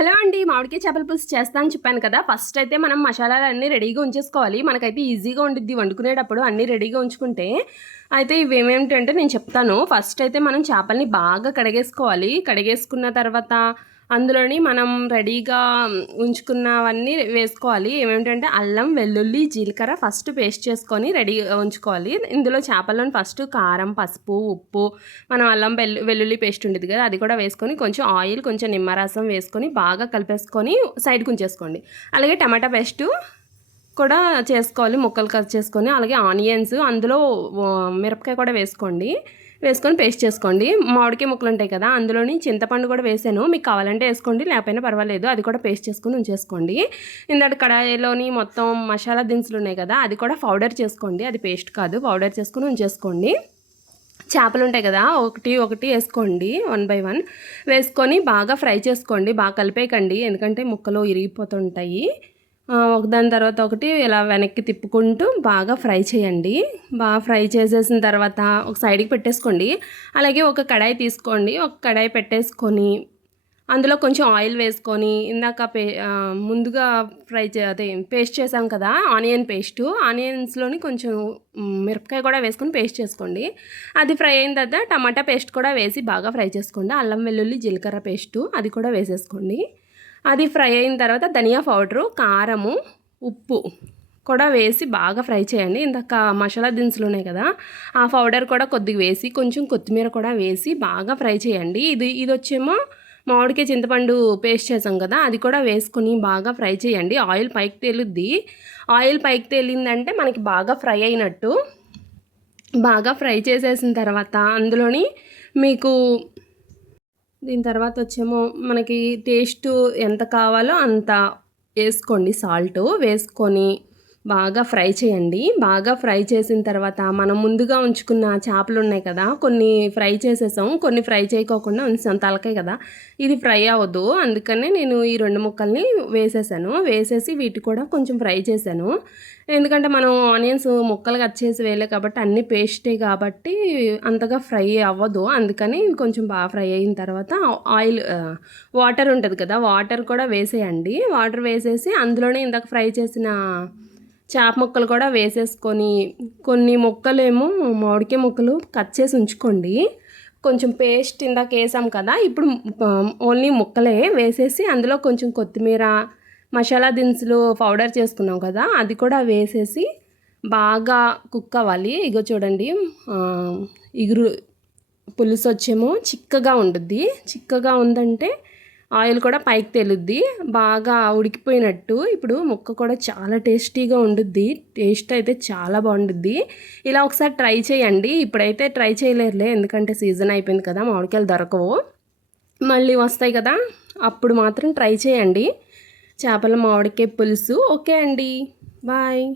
Hello అండి మామిడికాయ చేపల పులుసు చేస్తా అని చెప్పాను కదా. ఫస్ట్ అయితే మనం మసాలాలు అన్నీ రెడీగా ఉంచేసుకోవాలి. మనకైతే ఈజీగా ఉండిద్ది వండుకునేటప్పుడు అన్నీ రెడీగా ఉంచుకుంటే. అయితే ఇవేమేమిటంటే నేను చెప్తాను. ఫస్ట్ అయితే మనం చేపల్ని బాగా కడిగేసుకోవాలి. కడిగేసుకున్న తర్వాత అందులోని మనం రెడీగా ఉంచుకున్నవన్నీ వేసుకోవాలి. ఏమేంటంటే అల్లం వెల్లుల్లి జీలకర్ర ఫస్ట్ పేస్ట్ చేసుకొని రెడీ ఉంచుకోవాలి. ఇందులో చేపల్లోని ఫస్ట్ కారం పసుపు ఉప్పు మనం అల్లం వెల్లు వెల్లుల్లి పేస్ట్ ఉండేది కదా అది కూడా వేసుకొని కొంచెం ఆయిల్ కొంచెం నిమ్మరసం వేసుకొని బాగా కలిపేసుకొని సైడ్కి ఉంచేసుకోండి అలాగే టమాటా పేస్టు కూడా చేసుకోవాలి ముక్కలు కట్ చేసుకొని. అలాగే ఆనియన్స్ అందులో మిరపకాయ కూడా వేసుకోండి. వేసుకొని పేస్ట్ చేసుకోండి. మామిడికాయ ముక్కలు ఉంటాయి కదా అందులోని చింతపండు కూడా వేసాను. మీకు కావాలంటే వేసుకోండి లేకపోయినా పర్వాలేదు. అది కూడా పేస్ట్ చేసుకొని ఉంచేసుకోండి. ఇందాక కడాయిలోని మొత్తం మసాలా దినుసులు ఉన్నాయి కదా అది కూడా పౌడర్ చేసుకోండి. అది పేస్ట్ కాదు పౌడర్ చేసుకొని ఉంచేసుకోండి. చేపలు ఉంటాయి కదా ఒకటి ఒకటి వేసుకోండి వన్ బై వన్. వేసుకొని బాగా ఫ్రై చేసుకోండి బాగా కలిపేయకండి. ఎందుకంటే ముక్కలు ఇరిగిపోతుంటాయి. ఒకదాని తర్వాత ఒకటి ఇలా వెనక్కి తిప్పుకుంటూ బాగా ఫ్రై చేయండి. బాగా ఫ్రై చేసేసిన తర్వాత ఒక సైడ్కి పెట్టేసుకోండి. అలాగే ఒక కడాయి తీసుకోండి. ఒక కడాయి పెట్టేసుకొని అందులో కొంచెం ఆయిల్ వేసుకొని ఇందాక పే ముందుగా ఫ్రై చే అదే పేస్ట్ చేసాం కదా ఆనియన్ పేస్టు. ఆనియన్స్లోని కొంచెం మిరపకాయ కూడా వేసుకొని పేస్ట్ చేసుకోండి. అది ఫ్రై అయిన తర్వాత టమాటా పేస్ట్ కూడా వేసి బాగా ఫ్రై చేసుకోండి. అల్లం వెల్లుల్లి జీలకర్ర పేస్టు అది కూడా వేసేసుకోండి. అది ఫ్రై అయిన తర్వాత ధనియా పౌడరు కారము ఉప్పు కూడా వేసి బాగా ఫ్రై చేయండి. ఇందాక మసాలా దినుసులు ఉన్నాయి కదా ఆ పౌడర్ కూడా కొద్దిగా వేసి కొంచెం కొత్తిమీర కూడా వేసి బాగా ఫ్రై చేయండి. ఇది ఇది వచ్చేమో మామిడికాయ చింతపండు పేస్ట్ చేసాం కదా అది కూడా వేసుకొని బాగా ఫ్రై చేయండి. ఆయిల్ పైకి తేలుద్ది. ఆయిల్ పైకి తేలిందంటే మనకి బాగా ఫ్రై అయినట్టు. బాగా ఫ్రై చేసేసిన తర్వాత అందులోని మీకు దీని తర్వాత వచ్చేమో మనకి టేస్ట్ ఎంత కావాలో అంత వేసుకోండి సాల్ట్ వేసుకొని బాగా ఫ్రై చేయండి. బాగా ఫ్రై చేసిన తర్వాత మనం ముందుగా ఉంచుకున్న చేపలు ఉన్నాయి కదా కొన్ని ఫ్రై చేసేసాం. కొన్ని ఫ్రై చేయకోకుండా ఉంచాం తలకాయ కదా. ఇది ఫ్రై అవ్వదు. అందుకనే నేను ఈ రెండు ముక్కల్ని వేసేసాను. వేసేసి వీటి కూడా కొంచెం ఫ్రై చేశాను. ఎందుకంటే మనం ఆనియన్స్ ముక్కలు కట్ చేసి వేయలే కాబట్టి అన్ని పేస్టే కాబట్టి అంతగా ఫ్రై అవ్వదు. అందుకని కొంచెం బాగా ఫ్రై అయిన తర్వాత ఆయిల్ వాటర్ ఉంటుంది కదా వాటర్ కూడా వేసేయండి. వాటర్ వేసేసి అందులోనే ఇందాక ఫ్రై చేసిన చేప ముక్కలు కూడా వేసేసుకొని కొన్ని ముక్కలేమో మామిడికాయ ముక్కలు కట్ చేసి ఉంచుకోండి. కొంచెం పేస్ట్ ఇందాక వేసాం కదా ఇప్పుడు ఓన్లీ ముక్కలే వేసేసి అందులో కొంచెం కొత్తిమీర మసాలా దినుసులు పౌడర్ చేసుకున్నాం కదా అది కూడా వేసేసి బాగా కుక్ అవ్వాలి. ఇగో చూడండి ఇగురు పులుసు వచ్చేమో చిక్కగా ఉంటుంది చిక్కగా ఉందంటే ఆయిల్ కూడా పైకి తెలుద్ది. బాగా ఉడికిపోయినట్టు. ఇప్పుడు ముక్క కూడా చాలా టేస్టీగా ఉండుద్ది. టేస్ట్ అయితే చాలా బాగుండుద్ది. ఇలా ఒకసారి ట్రై చేయండి. ఇప్పుడైతే ట్రై చేయలేరులే. ఎందుకంటే సీజన్ అయిపోయింది కదా మామిడికాయలు దొరకవు. మళ్ళీ వస్తాయి కదా అప్పుడు మాత్రం ట్రై చేయండి. చేపల మామిడికాయ పులుసు. ఓకే అండి. బాయ్.